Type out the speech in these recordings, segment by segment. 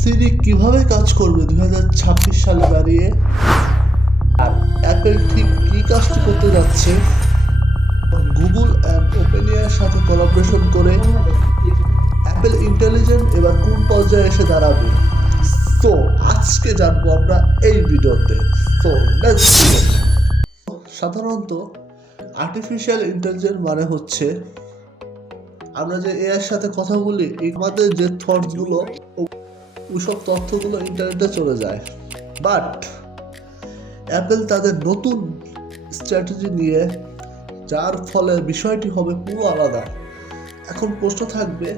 সিরি কিভাবে কাজ করবে 2026 সালে দাঁড়িয়ে, আর অ্যাপেল ঠিক কি কাজটি করতে যাচ্ছে, গুগল অ্যান্ড ওপেনএআইয়ের সাথে কোলাবোরেশন করে অ্যাপেল ইন্টেলিজেন্ট এবার কোন পর্যায়ে এসে দাঁড়াবে। সো আজকে জানবো আমরা এই ভিডিওতে। So let's go. সাধারণত আর্টিফিশিয়াল ইন্টেলিজেন্স মানে হচ্ছে আমরা যে এআইয়ের সাথে কথা বলি, আমাদের যে থটসগুলো ওইসব তথ্যগুলো ইন্টারনেটে চলে যায়। বাট অ্যাপেল তাদের নতুন স্ট্র্যাটেজি নিয়ে, যার ফলে বিষয়টি হবে পুরো আলাদা। এখন প্রশ্ন থাকবে,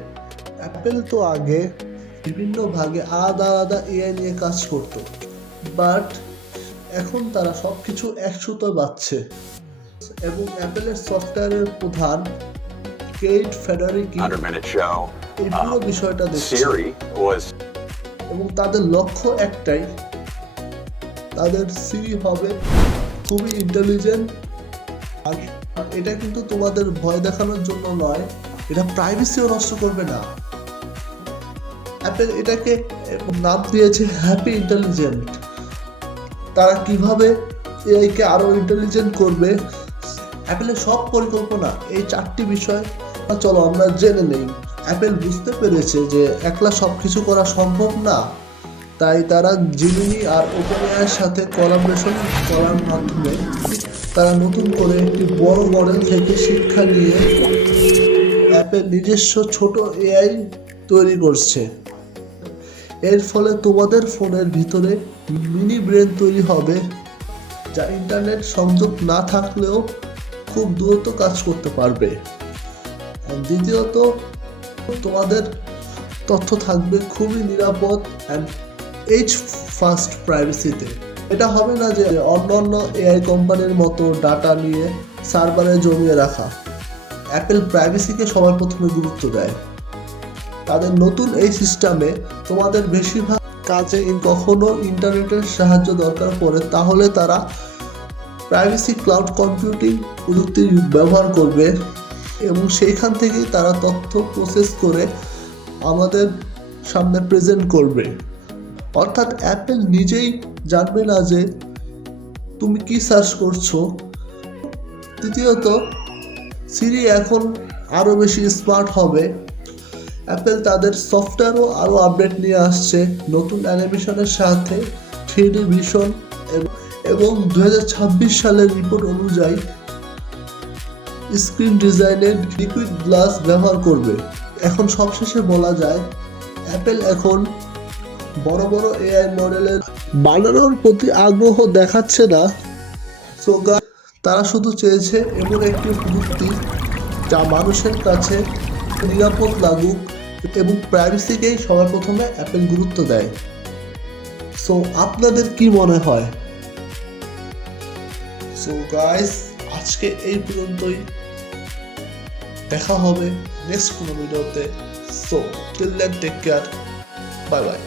অ্যাপেল তো আগে বিভিন্ন ভাগে আলাদা আলাদা এআই নিয়ে কাজ করত, বাট এখন তারা সব কিছু একসুতো বাঁধছে। এবং অ্যাপেলের সফটওয়্যারের প্রধান কেইট ফেডারিকি এই পুরো বিষয়টা দেখছে এবং তাদের লক্ষ্য একটাই, তাদের সিরি হবে খুবই ইন্টেলিজেন্ট। আর এটা কিন্তু তোমাদের ভয় দেখানোর জন্য নয়, এটা প্রাইভেসিও নষ্ট করবে না। অ্যাপেল এটাকে নাম দিয়েছে হ্যাপি ইন্টেলিজেন্ট। তারা কিভাবে এআইকে আরো ইন্টেলিজেন্ট করবে, অ্যাপেলের সব পরিকল্পনা, এই চারটি বিষয় চলো আমরা জেনে নেই। অ্যাপেল বুঝতে পেরেছে যে একলা সব কিছু করা সম্ভব না, তাই তারা জিমিনি আর ওপেনএআইয়ের সাথে কোলাবোরেশন করার মাধ্যমে তারা নতুন করে একটি বড় মডেল থেকে শিক্ষা নিয়ে অ্যাপেল নিজস্ব ছোট এআই তৈরি করছে। এর ফলে তোমাদের ফোনের ভিতরে মিনি ব্রেন তৈরি হবে, যা ইন্টারনেট সংযোগ না থাকলেও খুব দ্রুত কাজ করতে পারবে। দ্বিতীয়ত, তোমাদের তথ্য থাকবে খুবই নিরাপদ অ্যান্ড এইচ ফার্স্ট প্রাইভেসিতে। এটা হবে না যে অন্যান্য এআই কোম্পানির মতো ডাটা নিয়ে সার্ভারে জমিয়ে রাখা। অ্যাপেল প্রাইভেসিকে সবার প্রথমে গুরুত্ব দেয়। তাদের নতুন এই সিস্টেমে তোমাদের বেশিরভাগ কাজে কখনো ইন্টারনেটের সাহায্য দরকার পড়ে, তাহলে তারা প্রাইভেসি ক্লাউড কম্পিউটিং প্রযুক্তি ব্যবহার করবে এবং সেইখান থেকেই তারা তথ্য প্রসেস করে আমাদের সামনে প্রেজেন্ট করবে। অর্থাৎ অ্যাপেল নিজেই জানবে না যে তুমি কি সার্চ করছো। তৃতীয়ত, সিরি এখন আরও বেশি স্মার্ট হবে। অ্যাপেল তাদের সফটওয়্যারও আরও আপডেট নিয়ে আসছে, নতুন অ্যানিমেশনের সাথে 3D ভিশন এবং 2026 সালের রিপোর্ট অনুযায়ী স্ক্রিন ডিজাইনের লিকুইড গ্লাস ব্যবহার করবে। এখন সবশেষে বলা যায়, অ্যাপেল এখন বড় বড় এআই মডেলের বানানোর প্রতি আগ্রহ দেখাচ্ছে না। সো তারা শুধু চেয়েছে এমন একটি প্রযুক্তি যা মানুষের কাছে নিরাপদ লাগুক এবং প্রাইভেসিকেই সবার প্রথমে অ্যাপেল গুরুত্ব দেয়। সো আপনাদের কি মনে হয়? সো গাইস, আজকে এই পর্যন্তই। দেখা হবে নেক্সট কোনো ভিডিওতে। So till then take care, bye by.